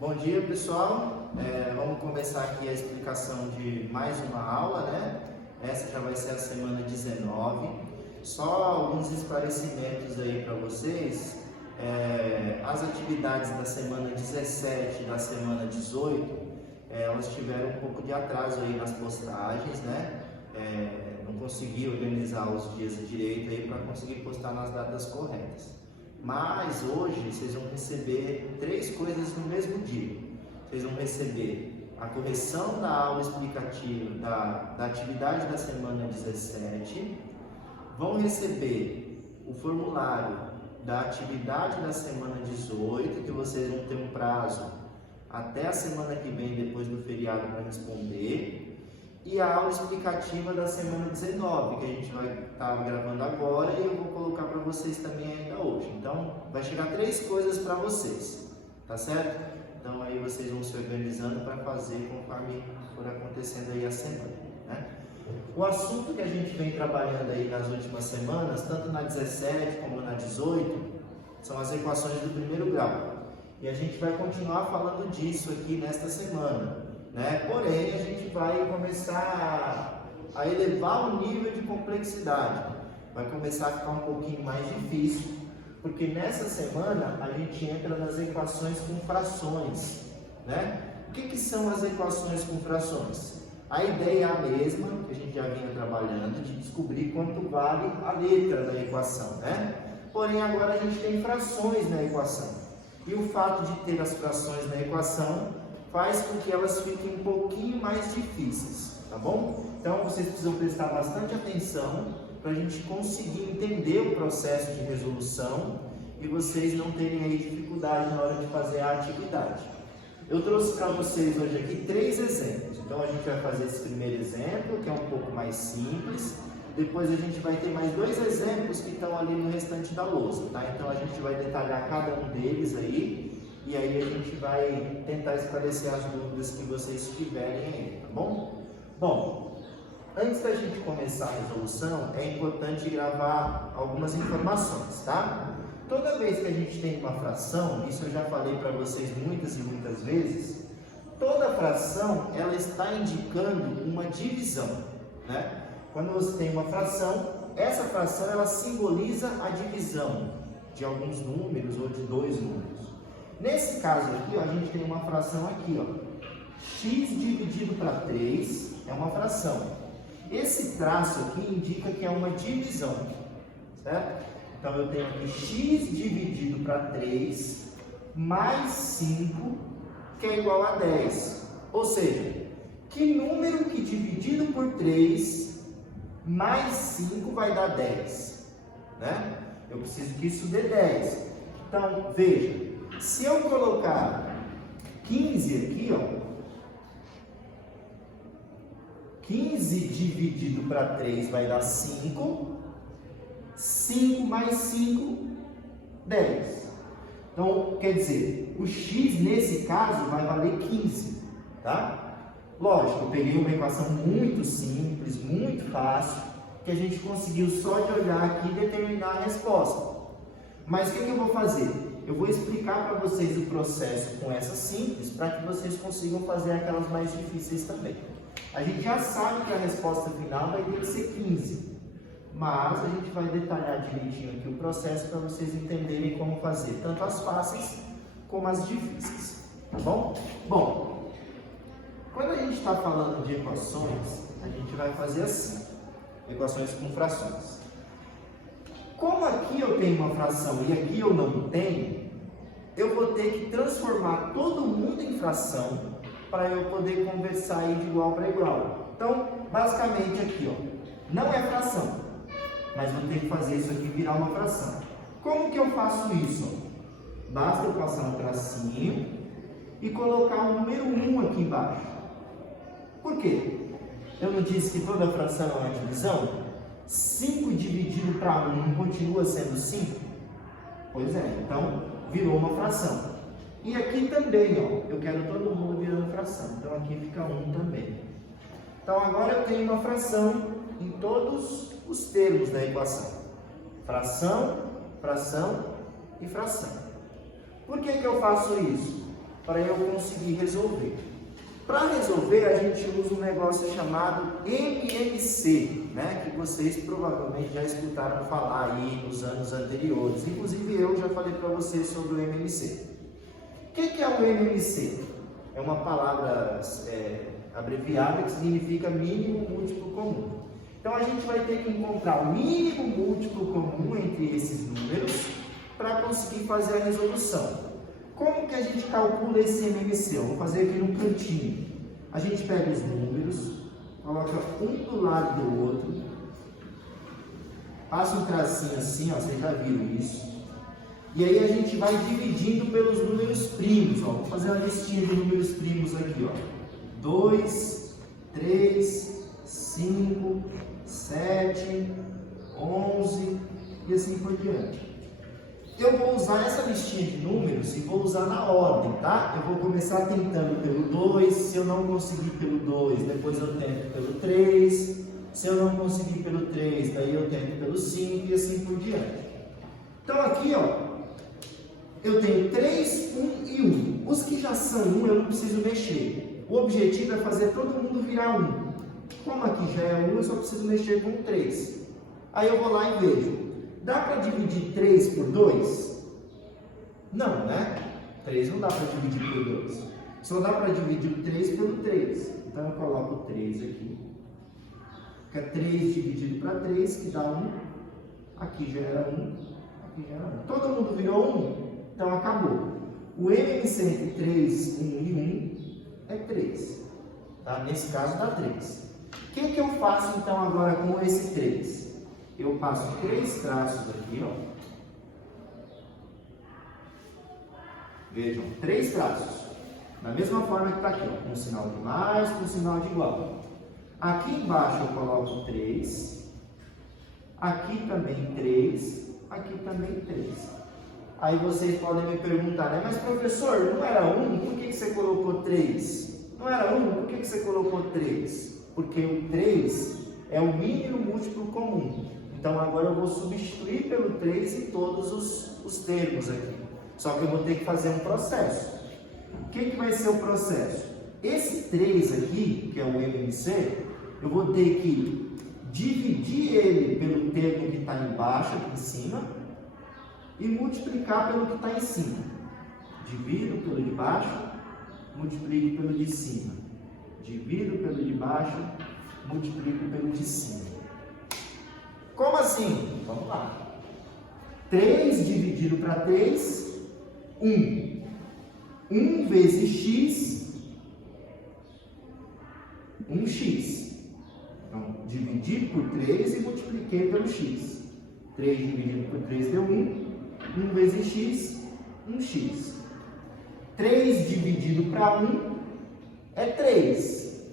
Bom dia, pessoal. Vamos começar aqui a explicação de mais uma aula, né? Essa já vai ser a semana 19. Só alguns esclarecimentos aí para vocês. As atividades da semana 17 e da semana 18, elas tiveram um pouco de atraso aí nas postagens, né? Não consegui organizar os dias direito aí para conseguir postar nas datas corretas. Mas hoje vocês vão receber 3 coisas no mesmo dia. Vocês vão receber a correção da aula explicativa da atividade da semana 17, vão receber o formulário da atividade da semana 18, que vocês vão ter um prazo até a semana que vem, depois do feriado, para responder, e a aula explicativa da semana 19, que a gente vai estar gravando agora e eu vou colocar para vocês também ainda hoje. Então, vai chegar 3 coisas para vocês, tá certo? Então, aí vocês vão se organizando para fazer conforme for acontecendo aí a semana, né? O assunto que a gente vem trabalhando aí nas últimas semanas, tanto na 17 como na 18, são as equações do primeiro grau. E a gente vai continuar falando disso aqui nesta semana, né? Porém, a gente vai começar a elevar o nível de complexidade. Vai começar a ficar um pouquinho mais difícil, porque nessa semana a gente entra nas equações com frações, né? O que são as equações com frações? A ideia é a mesma, que a gente já vinha trabalhando, de descobrir quanto vale a letra da equação, né? Porém, agora a gente tem frações na equação. E o fato de ter as frações na equação faz com que elas fiquem um pouquinho mais difíceis, tá bom? Então, vocês precisam prestar bastante atenção para a gente conseguir entender o processo de resolução e vocês não terem aí dificuldade na hora de fazer a atividade. Eu trouxe para vocês hoje aqui 3 exemplos. Então, a gente vai fazer esse primeiro exemplo, que é um pouco mais simples. Depois a gente vai ter mais 2 exemplos que estão ali no restante da lousa, tá? Então, a gente vai detalhar cada um deles aí. E aí a gente vai tentar esclarecer as dúvidas que vocês tiverem aí, tá bom? Bom, antes da gente começar a resolução, é importante gravar algumas informações, tá? Toda vez que a gente tem uma fração, isso eu já falei para vocês muitas e muitas vezes, toda fração, ela está indicando uma divisão, né? Quando você tem uma fração, essa fração, ela simboliza a divisão de alguns números ou de 2 números. Nesse caso aqui, ó, a gente tem uma fração aqui, ó. X dividido para 3 é uma fração. Esse traço aqui indica que é uma divisão, certo? Então, eu tenho aqui x dividido para 3 mais 5, que é igual a 10. Ou seja, que número que dividido por 3 mais 5 vai dar 10? Né? Eu preciso que isso dê 10. Então, veja. Se eu colocar 15 aqui, ó, 15 dividido para 3 vai dar 5, 5 mais 5, 10. Então, quer dizer, o x nesse caso vai valer 15, tá? Lógico, eu peguei uma equação muito simples, muito fácil, que a gente conseguiu só de olhar aqui determinar a resposta. Mas o que eu vou fazer? Eu vou explicar para vocês o processo com essa simples, para que vocês consigam fazer aquelas mais difíceis também. A gente já sabe que a resposta final vai ter que ser 15, mas a gente vai detalhar direitinho aqui o processo para vocês entenderem como fazer tanto as fáceis como as difíceis, tá bom? Bom, quando a gente está falando de equações, a gente vai fazer assim, equações com frações. Como aqui eu tenho uma fração e aqui eu não tenho, eu vou ter que transformar todo mundo em fração para eu poder conversar aí de igual para igual. Então, basicamente aqui, ó, não é fração, mas vou ter que fazer isso aqui virar uma fração. Como que eu faço isso? Basta eu passar um tracinho e colocar o número 1 aqui embaixo. Por quê? Eu não disse que toda fração é uma divisão? 5 dividido para 1 continua sendo 5? Pois é, então virou uma fração. E aqui também, ó, eu quero todo mundo virando fração. Então aqui fica 1 também. Então agora eu tenho uma fração em todos os termos da equação. Fração, fração e fração. Por que eu faço isso? para eu conseguir resolver. Para resolver, a gente usa um negócio chamado MMC, né? Que vocês provavelmente já escutaram falar aí nos anos anteriores. Inclusive, eu já falei para vocês sobre o MMC. O que é o MMC? É uma palavra abreviada que significa mínimo múltiplo comum. Então, a gente vai ter que encontrar o mínimo múltiplo comum entre esses números para conseguir fazer a resolução. Como que a gente calcula esse MMC? Eu vou fazer aqui no cantinho. A gente pega os números, coloca um do lado do outro, passa um tracinho assim, ó, vocês já viram isso. E aí a gente vai dividindo pelos números primos, ó. Vou fazer uma listinha de números primos aqui, ó. 2, 3, 5, 7, 11 e assim por diante. Eu vou usar essa listinha de números e vou usar na ordem, tá? Eu vou começar tentando pelo 2, se eu não conseguir pelo 2, depois eu tento pelo 3, se eu não conseguir pelo 3, daí eu tento pelo 5 e assim por diante. Então aqui, ó, eu tenho 3, 1 e 1. Os que já são 1 eu não preciso mexer. O objetivo é fazer todo mundo virar 1. Como aqui já é 1, eu só preciso mexer com 3. Aí eu vou lá e vejo. Dá para dividir 3 por 2? Não, né? 3 não dá para dividir por 2. Só dá para dividir 3 pelo 3. Então eu coloco 3 aqui. Fica 3 dividido para 3, que dá 1. Aqui já era 1. Aqui já era 1. Todo mundo virou 1? Então acabou. O MMC entre 3, 1 e 1 é 3. Tá? Nesse caso dá 3. O que eu faço então agora com esse 3? Eu passo 3 traços aqui, ó. Vejam, 3 traços. Da mesma forma que está aqui, ó, com um sinal de mais, com um sinal de igual. Aqui embaixo eu coloco 3. Aqui também 3. Aqui também 3. Aí vocês podem me perguntar, né? Mas professor, não era 1? Por que você colocou 3? Não era 1? Por que você colocou 3? Porque o 3 é o mínimo múltiplo comum. Então agora eu vou substituir pelo 3 em todos os termos aqui. Só que eu vou ter que fazer um processo. O que vai ser o processo? Esse 3 aqui, que é o MMC, eu vou ter que dividir ele pelo termo que está embaixo, aqui em cima, e multiplicar pelo que está em cima. Divido pelo de baixo, multiplico pelo de cima. Divido pelo de baixo, multiplico pelo de cima. Como assim? Vamos lá. 3 dividido para 3, 1. 1 vezes x, 1x. Então, dividi por 3 e multipliquei pelo x. 3 dividido por 3 deu 1. 1 vezes x, 1x. 3 dividido para 1 é 3.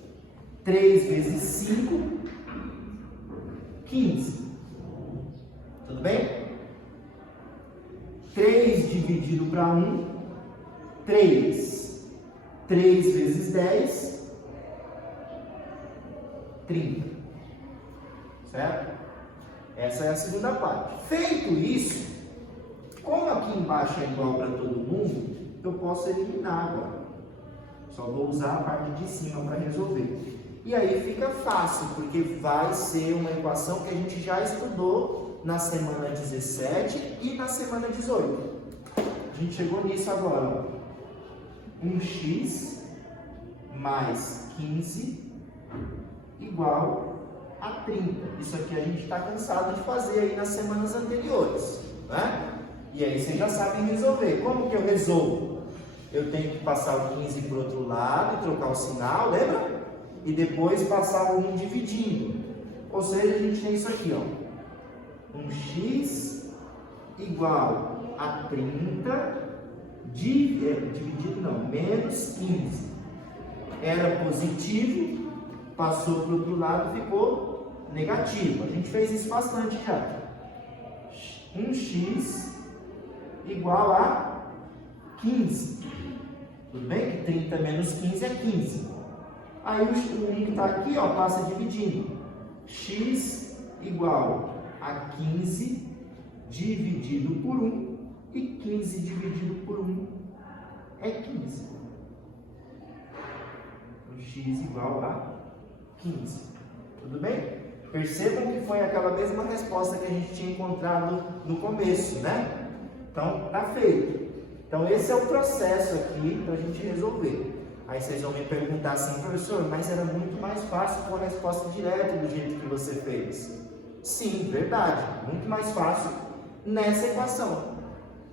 3 vezes 5, 15. Tudo bem? 3 dividido para 1, 3. 3 vezes 10, 30. Certo? Essa é a segunda parte. Feito isso, como aqui embaixo é igual para todo mundo, eu posso eliminar agora. Só vou usar a parte de cima para resolver. E aí fica fácil, porque vai ser uma equação que a gente já estudou na semana 17 e na semana 18. A gente chegou nisso agora. 1x mais 15 igual a 30. Isso aqui a gente está cansado de fazer aí nas semanas anteriores, né? E aí vocês já sabem resolver. Como que eu resolvo? Eu tenho que passar o 15 para o outro lado e trocar o sinal, lembra? E depois passar o 1 dividindo. Ou seja, a gente tem isso aqui, ó. 1x igual a 30 dividido não, menos 15. Era positivo, passou para o outro lado, ficou negativo. A gente fez isso bastante já. 1x igual a 15. Tudo bem? Que 30 menos 15 é 15. Aí o 1 que está aqui, ó, passa dividindo. X igual a 15 dividido por 1. E 15 dividido por 1 é 15. x igual a 15. Tudo bem? Percebam que foi aquela mesma resposta que a gente tinha encontrado no começo, né? Então, tá feito. Então, esse é o processo aqui para a gente resolver. Aí vocês vão me perguntar assim, professor, mas era muito mais fácil com a resposta direta do jeito que você fez. Sim, verdade. Muito mais fácil nessa equação,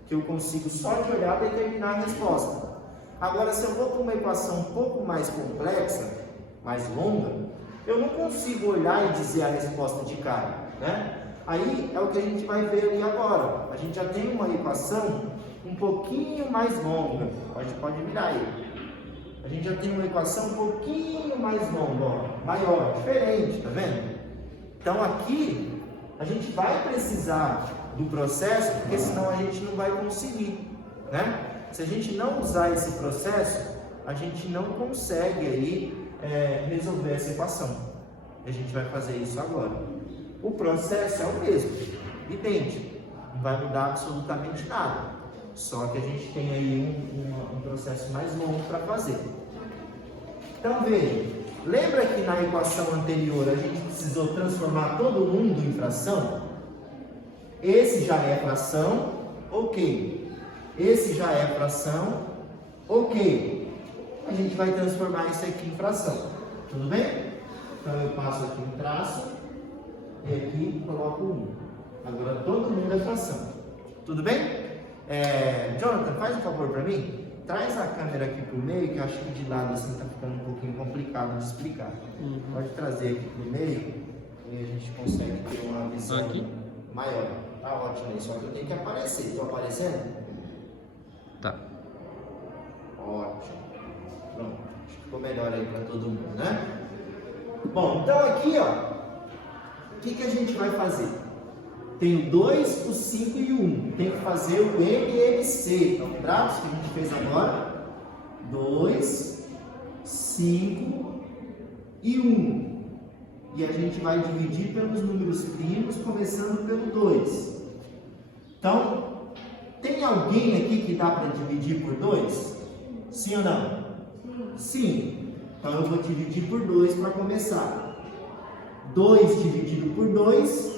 que eu consigo só de olhar determinar a resposta. Agora, se eu vou para uma equação um pouco mais complexa, mais longa, eu não consigo olhar e dizer a resposta de cara, né? Aí é o que a gente vai ver ali agora. A gente já tem uma equação um pouquinho mais longa. Pode virar aí. A gente já tem uma equação um pouquinho mais longa, ó, maior, diferente, tá vendo? Então aqui a gente vai precisar do processo, porque senão a gente não vai conseguir, né? Se a gente não usar esse processo, a gente não consegue aí resolver essa equação. A gente vai fazer isso agora. O processo é o mesmo, idêntico, não vai mudar absolutamente nada. Só que a gente tem aí um processo mais longo para fazer. Então veja, lembra que na equação anterior a gente precisou transformar todo mundo em fração? Esse já é fração, ok. Esse já é fração, ok. A gente vai transformar isso aqui em fração, tudo bem? Então eu passo aqui um traço e aqui coloco 1. Agora todo mundo é fração, tudo bem? Jonathan, faz um favor para mim, traz a câmera aqui para o meio, que eu acho que de lado assim está ficando um pouquinho complicado de explicar. Pode trazer aqui para o meio e a gente consegue ter uma visão aqui maior. Tá ótimo aí, só que eu tenho que aparecer. Estou aparecendo? Tá. Ótimo. Pronto, acho que ficou melhor aí para todo mundo, né? Bom, então aqui, ó, o que a gente vai fazer? Tem o 2, o 5 e o 1. Tem que fazer o MMC. Então, lembrados que a gente fez agora? 2, 5 e 1. E a gente vai dividir pelos números primos, começando pelo 2. Então, tem alguém aqui que dá para dividir por 2? Sim ou não? Sim. Então, eu vou dividir por 2 para começar. 2 dividido por 2...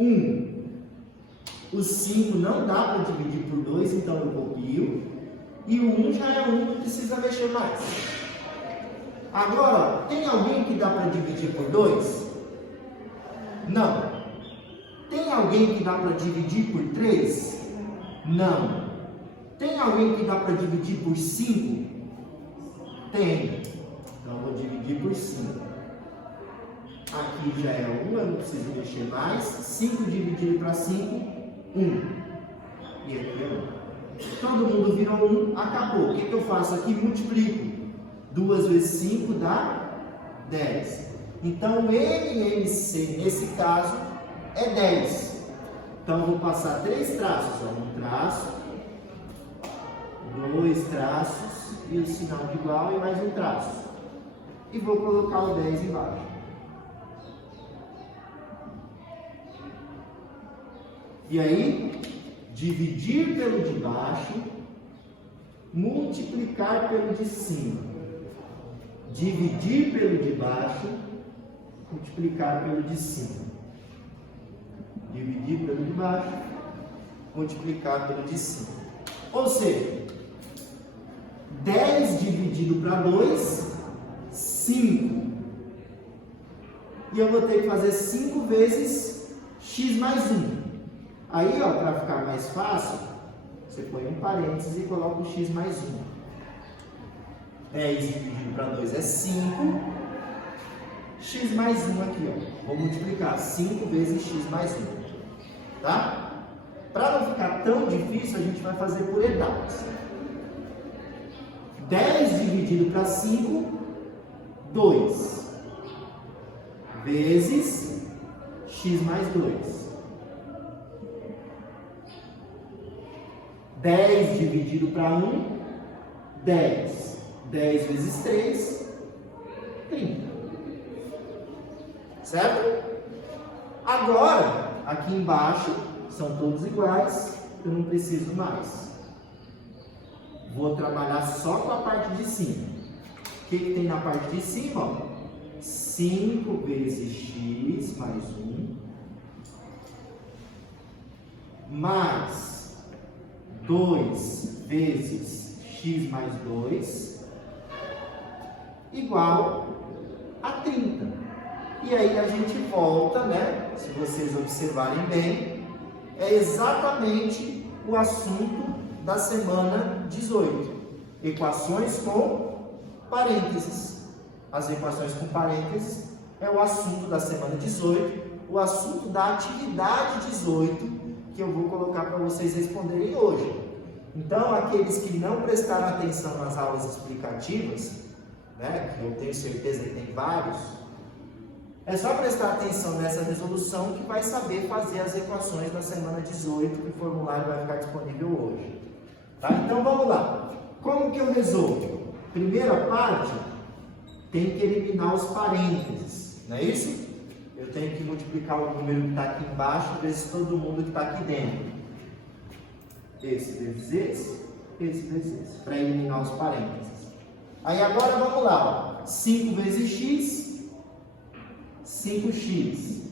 1. O 5 não dá para dividir por 2, então eu copio. E o 1 já é 1, não precisa mexer mais. Agora, tem alguém que dá para dividir por 2? Não. Tem alguém que dá para dividir por 3? Não. Tem alguém que dá para dividir por 5? Tem. Então eu vou dividir por 5. Aqui já é 1, eu não preciso mexer mais. 5 dividido para 5, 1. E aqui é 1. Todo mundo virou 1, acabou. O que eu faço aqui? Multiplico. 2 vezes 5 dá 10. Então, o MMC, nesse caso, é 10. Então, eu vou passar 3 traços. Um traço, 2 traços, e o sinal de igual e mais um traço. E vou colocar o 10 embaixo. E aí, dividir pelo de baixo, multiplicar pelo de cima. Dividir pelo de baixo, multiplicar pelo de cima. Dividir pelo de baixo, multiplicar pelo de cima. Ou seja, 10 dividido para 2, 5. E eu vou ter que fazer 5 vezes x mais 1. Aí, ó, para ficar mais fácil, você põe um parênteses e coloca o x mais 1. 10 dividido para 2 é 5. X mais 1 aqui, ó. Vou multiplicar 5 vezes x mais 1. Tá? Para não ficar tão difícil, a gente vai fazer por etapas. 10 dividido para 5, 2. Vezes x mais 2. 10 dividido para 1, 10. 10 vezes 3, 30. Certo? Agora, aqui embaixo, são todos iguais, eu não preciso mais. Vou trabalhar só com a parte de cima. que tem na parte de cima? Ó? 5 vezes x mais 1, mais 2 vezes x mais 2, igual a 30. E aí a gente volta, né? Se vocês observarem bem, é exatamente o assunto da semana 18. Equações com parênteses. As equações com parênteses é o assunto da semana 18, o assunto da atividade 18, que eu vou colocar para vocês responderem hoje. Então, aqueles que não prestaram atenção nas aulas explicativas, né, que eu tenho certeza que tem vários, é só prestar atenção nessa resolução que vai saber fazer as equações da semana 18, que o formulário vai ficar disponível hoje. Tá? Então, vamos lá. Como que eu resolvo? Primeira parte, tem que eliminar os parênteses, não é isso? Eu tenho que multiplicar o número que está aqui embaixo vezes todo mundo que está aqui dentro. Esse vezes esse vezes esse, para eliminar os parênteses. Aí agora vamos lá, ó. 5 vezes x, 5x.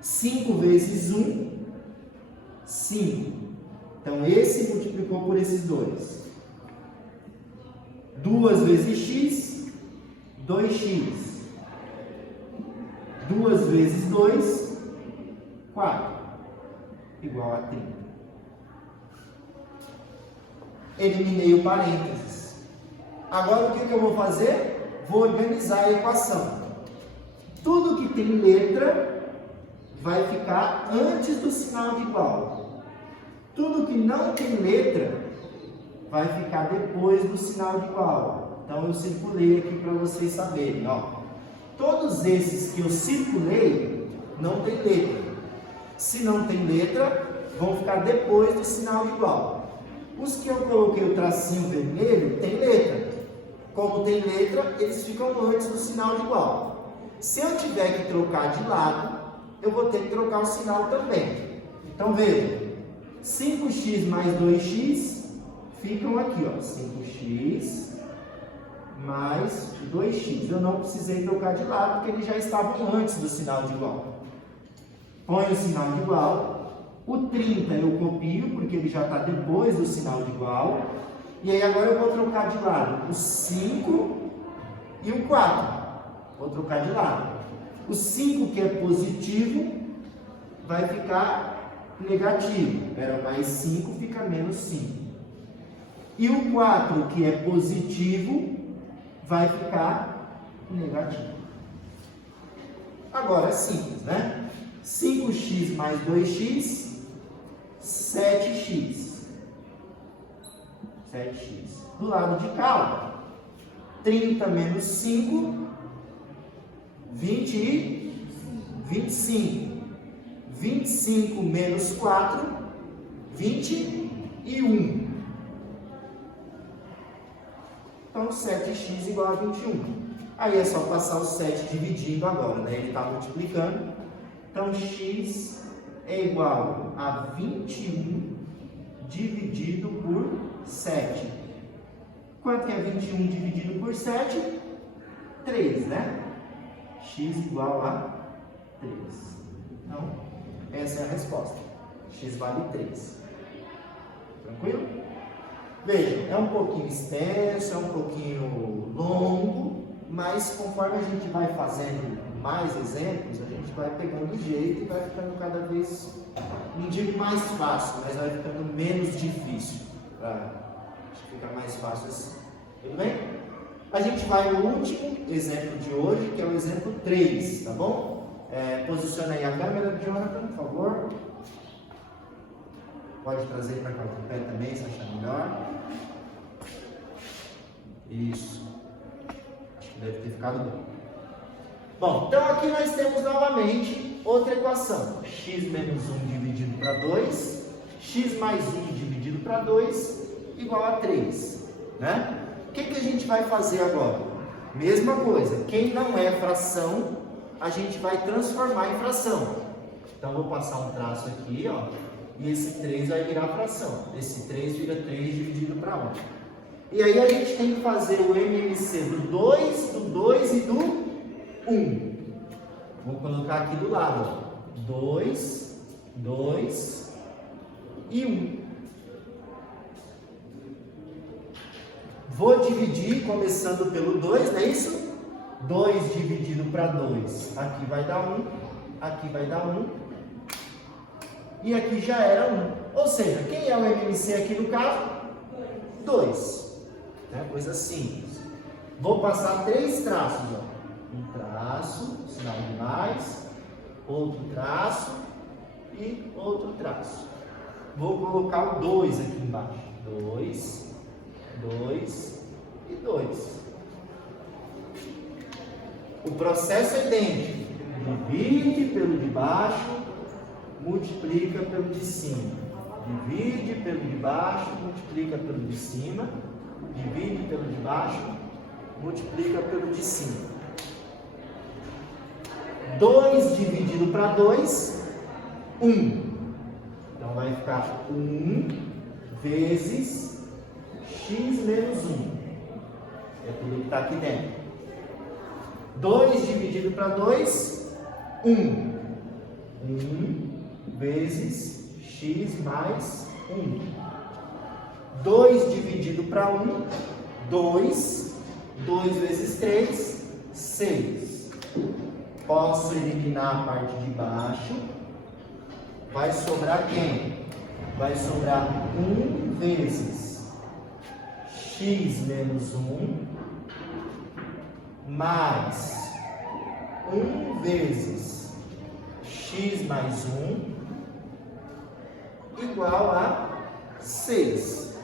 5 vezes 1, 5. Então esse multiplicou por esses dois. 2 vezes x, 2x. 2 vezes 2, 4. Igual a 30. Eliminei o parênteses. Agora o que eu vou fazer? Vou organizar a equação. Tudo que tem letra vai ficar antes do sinal de igual. Tudo que não tem letra vai ficar depois do sinal de igual. Então eu circulei aqui para vocês saberem, ó. Todos esses que eu circulei não tem letra. Se não tem letra, vão ficar depois do sinal de igual. Os que eu coloquei o tracinho vermelho tem letra. Como tem letra, eles ficam antes do sinal de igual. Se eu tiver que trocar de lado, eu vou ter que trocar o sinal também. Então veja, 5x mais 2x ficam aqui, ó, 5x mais 2x. Eu não precisei trocar de lado, porque eles já estavam antes do sinal de igual. Põe o sinal de igual. O 30 eu copio, porque ele já está depois do sinal de igual. E aí agora eu vou trocar de lado o 5 e o 4. Vou trocar de lado. O 5, que é positivo, vai ficar negativo. Era mais 5, fica menos 5. E o 4, que é positivo, vai ficar negativo. Agora é simples, né? 5x mais 2x, 7x. 7x. Do lado de cá, ó, 30 menos 5, 20 e 25. 25 menos 4, 21. Então, 7x igual a 21. Aí é só passar o 7 dividindo agora, né? Ele está multiplicando. Então, x é igual a 21 dividido por 7. Quanto que é 21 dividido por 7? 3, né? X igual a 3. Então, essa é a resposta. X vale 3. Tranquilo? Veja, é um pouquinho extenso, é um pouquinho longo, mas conforme a gente vai fazendo mais exemplos, a gente vai pegando o jeito e vai ficando cada vez, não digo mais fácil, mas vai ficando menos difícil. Fica mais fácil assim. Tudo bem? A gente vai no último exemplo de hoje, que é o exemplo 3, tá bom? Posiciona aí a câmera, Jonathan, por favor. Pode trazer para cá o pé também, se achar melhor. Isso. Acho que deve ter ficado bom. Bom, então aqui nós temos novamente outra equação. X menos 1 dividido para 2, x mais 1 dividido para 2, igual a 3. Né? O que a gente vai fazer agora? Mesma coisa. Quem não é fração, a gente vai transformar em fração. Então, vou passar um traço aqui, ó. E esse 3 vai virar fração. Esse 3 vira 3 dividido para 1. E aí a gente tem que fazer o MMC do 2, do 2 e do 1. Vou colocar aqui do lado, ó. 2, 2 e 1. Vou dividir, começando pelo 2, não é isso? 2 dividido para 2, aqui vai dar 1, aqui vai dar 1, e aqui já era 1. Ou seja, quem é o MMC aqui no caso? 2. É coisa simples. Vou passar 3 traços, ó. Um traço, sinal de mais, outro traço e outro traço. Vou colocar o 2 aqui embaixo. 2, 2 e 2. O processo é idêntico. Divide pelo de baixo, multiplica pelo de cima. Divide pelo de baixo, multiplica pelo de cima. Divide pelo de baixo, multiplica pelo de cima. 2 dividido para 2, 1. Então vai ficar 1 vezes x menos 1. É tudo que está aqui dentro. 2 dividido para 2, 1. 1 vezes x mais 1. 2 dividido para 1, 2. 2 vezes 3, 6. Posso eliminar a parte de baixo. Vai sobrar quem? Vai sobrar 1 vezes x menos 1 mais 1 vezes x mais 1 igual a 6.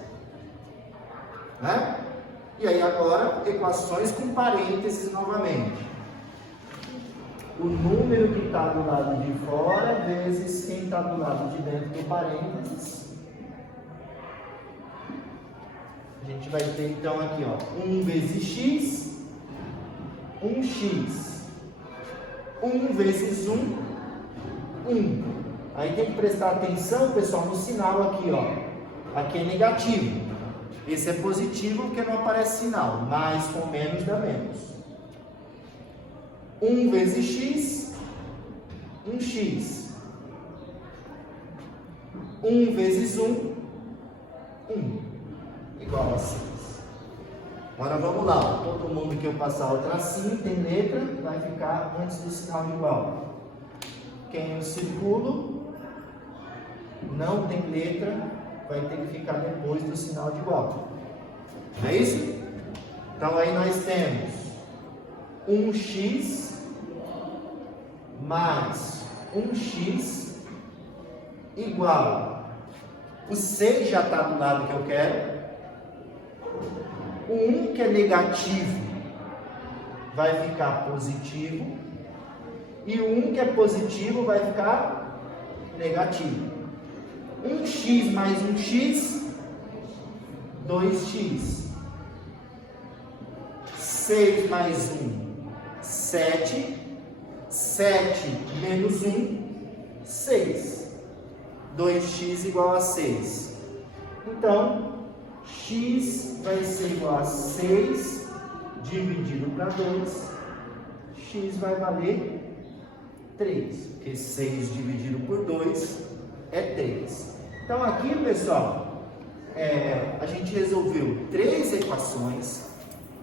Né? E aí agora, equações com parênteses novamente. O número que está do lado de fora vezes quem está do lado de dentro do parênteses. A gente vai ter então aqui, ó, 1 vezes x, 1x. 1 vezes 1, 1. Aí tem que prestar atenção, pessoal, no sinal aqui, ó. Aqui é negativo. Esse é positivo porque não aparece sinal. Mais com menos dá menos. 1 vezes x, 1x. 1 vezes 1, 1. Igual a 6. Agora vamos lá. Todo mundo que eu passar o tracinho tem letra, vai ficar antes do sinal igual. Quem eu circulo não tem letra, vai ter que ficar depois do sinal de igual. Não é isso? Então aí nós temos 1x mais 1x igual. O 6 já está do lado que eu quero. O 1 que é negativo vai ficar positivo. E o 1 que é positivo vai ficar negativo. 1x mais 1x, 2x. 6 mais 1, 7. 7 menos 1, 6. 2x igual a 6. Então, x vai ser igual a 6 dividido para 2. X vai valer 3, porque 6 dividido por 2 é 3. Então aqui, pessoal, a gente resolveu 3 equações.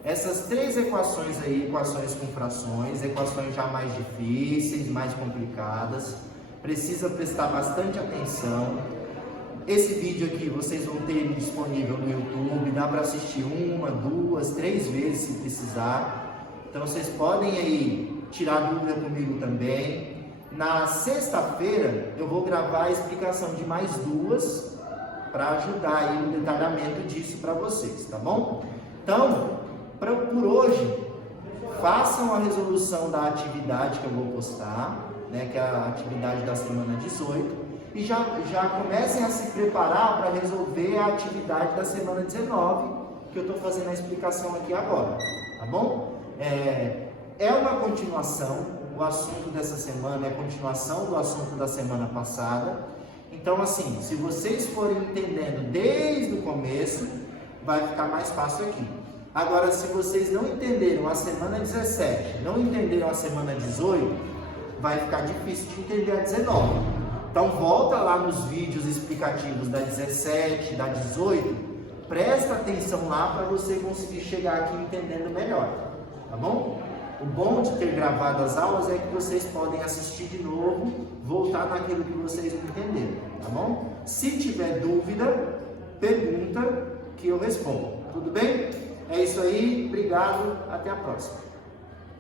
Essas 3 equações aí, equações com frações, equações já mais difíceis, mais complicadas. Precisa prestar bastante atenção. Esse vídeo aqui vocês vão ter ele disponível no YouTube, dá para assistir 1, 2, 3 vezes se precisar. Então vocês podem aí tirar dúvida comigo também. Na sexta-feira eu vou gravar a explicação de mais 2 para ajudar aí no detalhamento disso para vocês, tá bom? Então, por hoje, façam a resolução da atividade que eu vou postar, né, que é a atividade da semana 18. E já comecem a se preparar para resolver a atividade da semana 19, que eu estou fazendo a explicação aqui agora, tá bom? É uma continuação, o assunto dessa semana é a continuação do assunto da semana passada. Então, assim, se vocês forem entendendo desde o começo, vai ficar mais fácil aqui. Agora, se vocês não entenderam a semana 17, não entenderam a semana 18, vai ficar difícil de entender a 19. Então, volta lá nos vídeos explicativos da 17, da 18, presta atenção lá para você conseguir chegar aqui entendendo melhor, tá bom? O bom de ter gravado as aulas é que vocês podem assistir de novo, voltar naquilo que vocês não entenderam, tá bom? Se tiver dúvida, pergunta que eu respondo, tudo bem? É isso aí, obrigado, até a próxima.